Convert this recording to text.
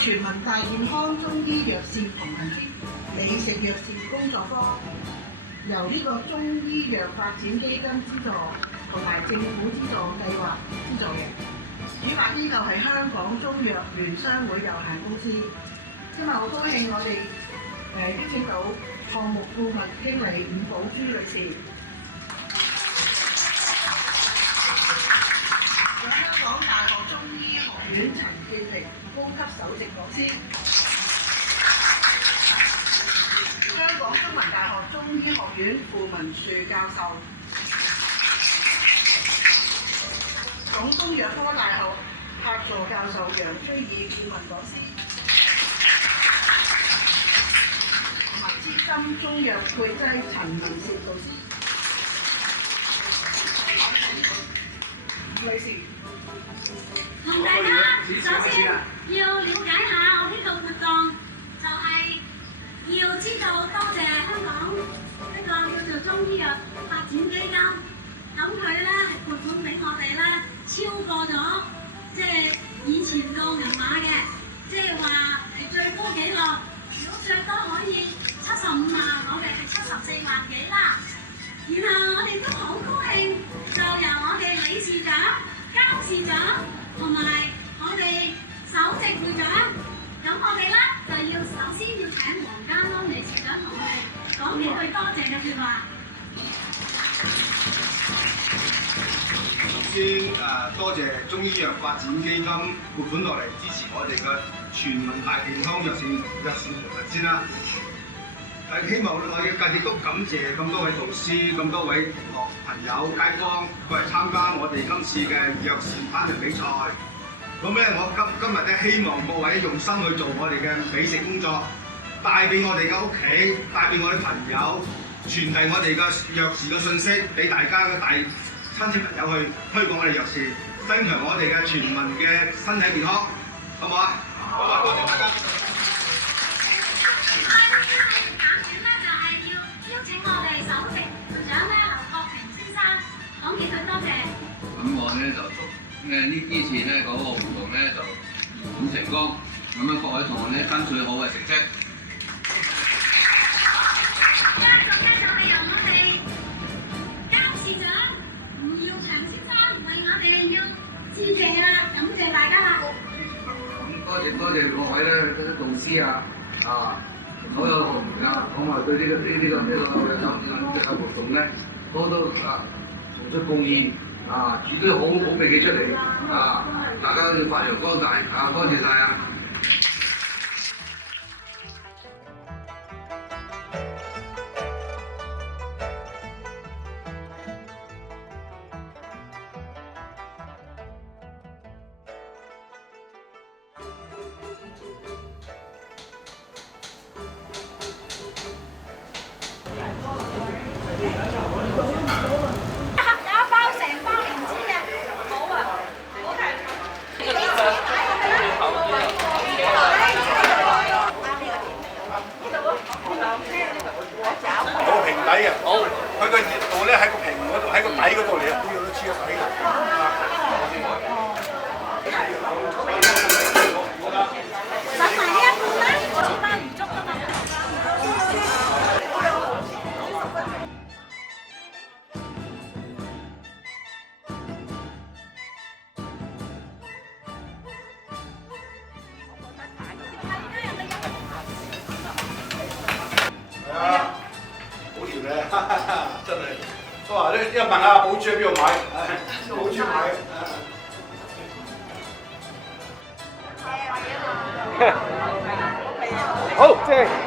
全民大健康中醫藥膳同文之理食藥膳工作坊，由呢個中醫藥發展基金資助同埋政府資助計劃資助嘅。主辦機構係香港中藥聯商會有限公司。今日好高興我哋邀請到項目顧問經理伍寶珠女士，有香港大學中醫學院陳建平高級首席講師，香港中文大學中醫學院傅文樹教授，廣東藥科大學客座教授楊崔爾顧問講師，同埋資深中藥配劑陳文兆導師。女士，同大家首先要了解下我呢個活動，就係要知道多謝香港呢個叫做中醫藥發展基金，咁佢咧係撥款俾我哋咧超過咗即係以前個銀碼嘅，即係話係最高紀錄。如果最多可以75萬，我哋係74萬幾啦。然後我哋都好高興，就由我哋理事長、監事長同埋我哋首席會長，咁我哋咧就要首先要請黃家安理事長同我哋講幾句多謝嘅説話。首先多謝中醫藥發展基金撥款落嚟支持我哋嘅全民大健康藥膳同文先啦。希望我嘅繼續都感謝咁多位導師、咁多位同學、朋友、街坊過嚟參加我哋今次嘅藥膳烹飪比賽。咁咧，我今日咧希望各位用心去做我哋嘅美食工作，帶俾我哋嘅屋企，帶俾我啲朋友，傳遞我哋嘅藥膳嘅信息俾大家嘅大親戚朋友去推廣我哋藥膳，增強我哋嘅全民嘅身體健康，好唔好啊？好啊！多謝大家。講幾句多謝。咁我咧就祝呢次咧嗰個活動咧就圓滿成功，咁樣各位同學咧爭取好嘅成績。呢一個咧就係由我哋監事長吳耀祥先生為我哋要致謝啦，感謝大家啦。咁多謝各位咧嗰啲導師所有同學咁啊對呢個活動咧都做出貢獻自己好俾佢出嚟大家要發揚光大多謝晒啊！好，佢個熱度咧喺個平嗰度，喺個底嗰度嚟啊，都要黐個底度。揾埋呢一半啦，我似鮑魚粥㗎嘛。係啊，好條嘅，真係。都話咧，因為問下寶珠喺邊度買，寶珠買。好，正。